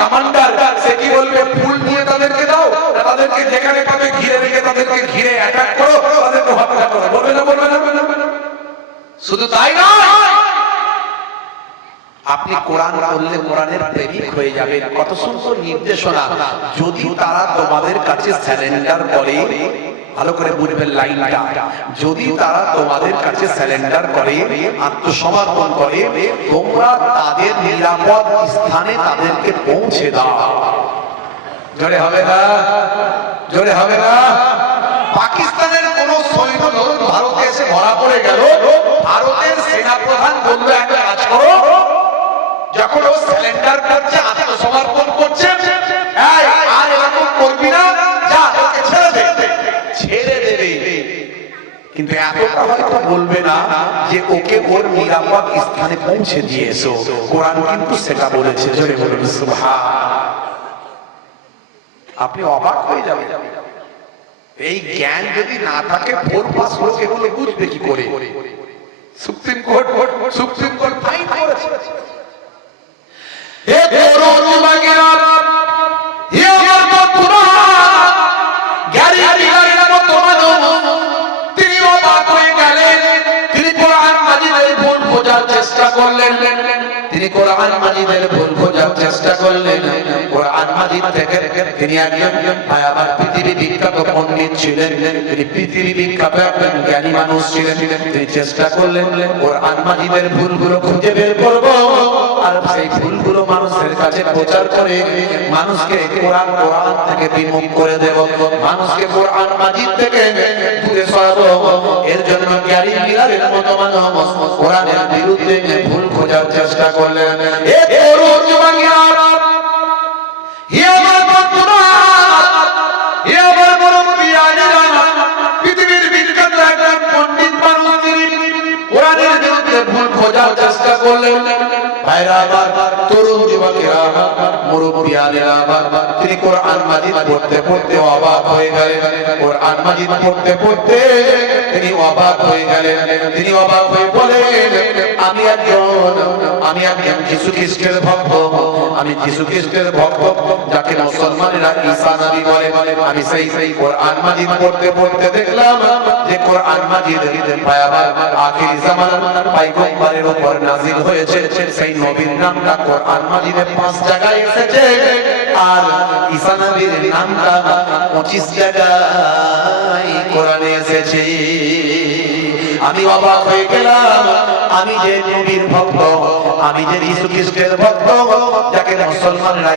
Commander, সে কি বলবে ফুল নিয়ে তাদেরকে দাও, তাদেরকে যেখানে পাবে ঘিরে রেখে তাদেরকে ঘিরে অ্যাটাক করো, তাদেরকে হত্যা করো, বলবে না? বলবে না? শুধু তাই নয়, আপনি কোরআন পড়লে কোরআনের প্রেমিক হয়ে যাবেন। কত সুন্দর নির্দেশনা। যদি তারা তোমাদের কাছে স্যারেন্ডার করে, ভালো করে বুঝবেন লাইনটা, যদি তারা তোমাদের কাছে স্যারেন্ডার করে, আত্মসমর্পণ করে, তোমরা তাদের নিরাপদ স্থানে তাদেরকে পৌঁছে দাও। জোরে হবে না? জোরে হবে না? পাকিস্তানের কোন সৈন্য ধরুন ভারতে এসে ধরা পড়ে গেল, ভারতের সেনাপ্রধান বলল একটা কাজ করো, যখন ও স্যারেন্ডার করছে, আত্মসমর্পণ করছে, আর এরকম করবি না, যা ওকে ছেড়ে দে, ছেড়ে দেবে। কিন্তু এতটা হয়তো বলবে না যে ওকে ওর নিরাপদ স্থানে পৌঁছে দিয়ে এসো। কোরআন কিন্তু সেটা বলেছে। জোরে বলুন সুবহানাল্লাহ। আপনি অবাক হয়ে যাবেন। এই জ্ঞান যদি না থাকে, ফোর পাস লোক এগুলো বুঝবে কি করে? সুপ্রিম কোর্ট ফাইন করেছে। হে তরুণ যুবকেরা, হে আমার বন্ধুরা, জ্ঞানী বিজ্ঞানীর মতো মানুষ, তিনি অবাক হয়ে গেলেন। তিনি কোরআন মাজিদের ভুল খোঁজার চেষ্টা করলেন, তিনি কোরআন মাজিদের ভুল খোঁজার চেষ্টা করলেন। কোরআন মাজিদ থেকে তিনি একজন আবার পৃথিবী বিখ্যাত পণ্ডিত ছিলেন, তিনি পৃথিবী বিখ্যাত একজন জ্ঞানী মানুষ ছিলেন। তিনি চেষ্টা করলেন কোরআন মাজিদের ভুলগুলো খুঁজে বের করব, আর সেই ভুলগুলো মানুষের কাছে প্রচার করে মানুষকে কোরআন থেকে বিমুখ করে দেব, মানুষকে কোরআন মাজিদ থেকে দূরে সরাবো। এর জন্য জ্ঞানী বিজ্ঞানীর মতো মানুষ কোরআনের বিরুদ্ধে ভুল খোঁজার চেষ্টা করলেন। এ তরুণ যুবকেরা, হে আমার বন্ধুরা, হে আমার মুরব্বিয়ানেরা, পৃথিবীর বিখ্যাত একজন পণ্ডিত মানুষ, তিনি কোরআনের বিরুদ্ধে ভুল খোঁজার চেষ্টা করলেন। ভাইরা আমার, তরুণ যুবকেরা, মুরব্বিয়ানেরা, তিনি কোরআন মাজিদ পড়তে পড়তে অবাক হয়ে গেলেন। কোরআন মাজিদ পড়তে পড়তে তিনি অবাক হয়ে গেলেন। তিনি অবাক হয়ে বলেন, আমি একজন যীশু খ্রিস্টের ভক্ত, আমি যীশু খ্রিস্টের ভক্ত, যাকে মুসলমানেরা ঈসা নবী বলে। আমি সেই কোরআন মাজিদ পড়তে পড়তে দেখলাম যে কোরআন মাজিদ আখির জামানার পয়গম্বরের উপর নাযিল হয়েছে। সেই নবীর নামটা কোরআন মাজিদে 5 জায়গায় এসেছে, আর ঈসা নবীর নামটা 25 জায়গায় কোরআনে এসেছে। আমি অবাক হয়ে গেলাম। আমি যে নবীর ভক্ত, আমি যে যীশু খ্রিস্টের ভক্ত, যাকে মুসলমানরা